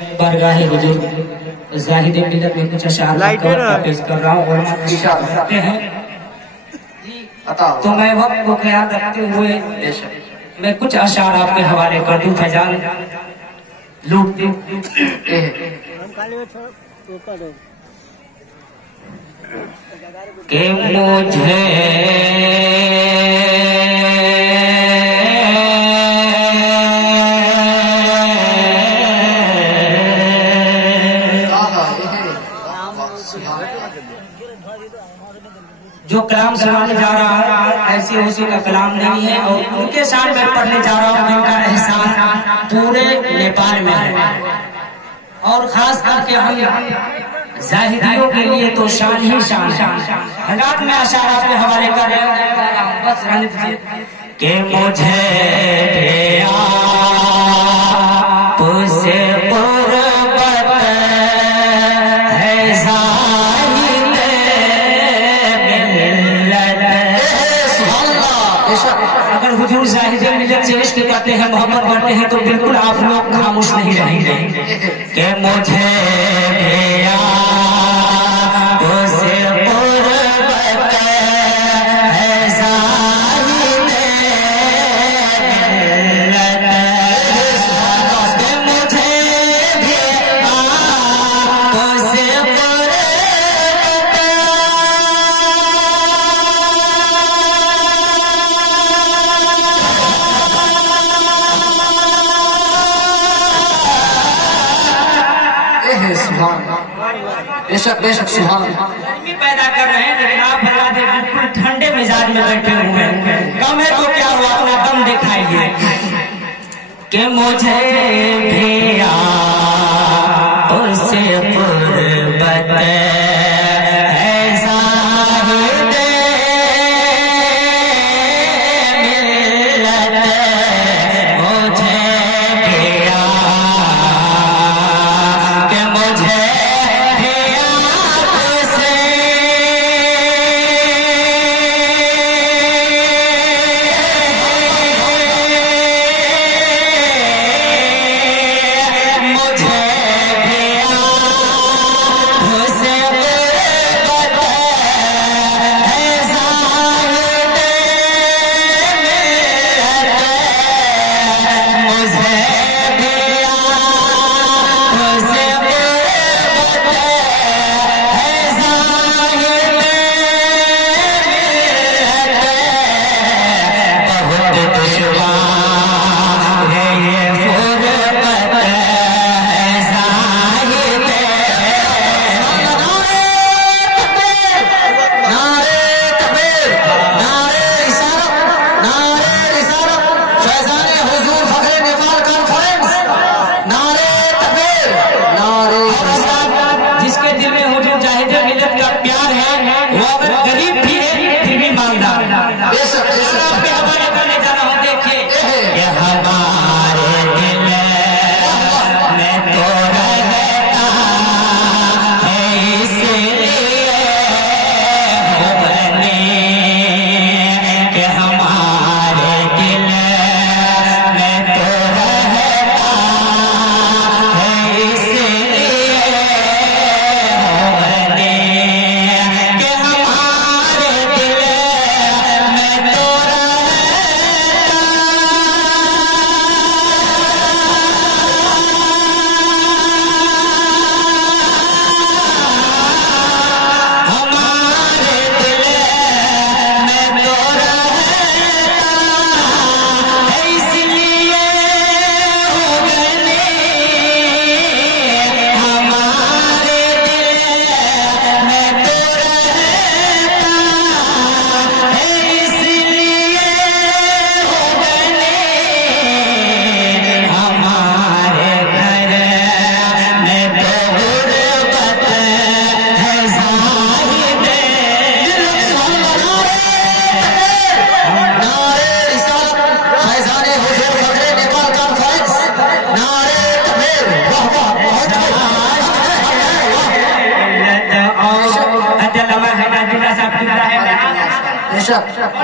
बारगाह हुजूर ज़ाहिद मिल्लत में कुछ अशार पेश कर रहा हूँ और करते हैं तो मैं वक्त को ख्याल रखते हुए मैं कुछ अशार आपके हवाले कर दूं। फैजान लूट के मुझे जो कलाम सुनाने जा रहा है ऐसे उसी का कलाम नहीं है और उनके साथ मैं पढ़ने जा रहा हूँ जिनका एहसान पूरे नेपाल में है और खास करके हम ज़ाहिदियों के लिए तो शान ही शान हज़ार में अशार आपके हवाले कर रहे हैं बस के मुझे अगर हुजूर ज़ाहिद मिल्लत से इश्क करते हैं मोहब्बत करते हैं तो बिल्कुल आप लोग खामोश नहीं रहेंगे कि मुझे बेशक बेशक सुभान पैदा कर रहे हैं लेकिन आप बिल्कुल ठंडे मिजाज में बैठे हुए हैं। कम है तो क्या हुआ अपना दम दिखाइए कि मुझे भी उससे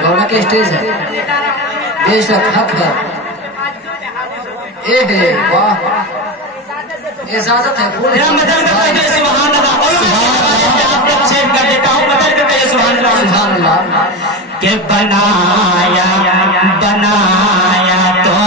रौनक के स्टेज है बेशक हक है। वाह इजाजत है मेरा मतलब सुभान अल्लाह कर देता हूँ मतलब सुभान अल्लाह के बनाया तो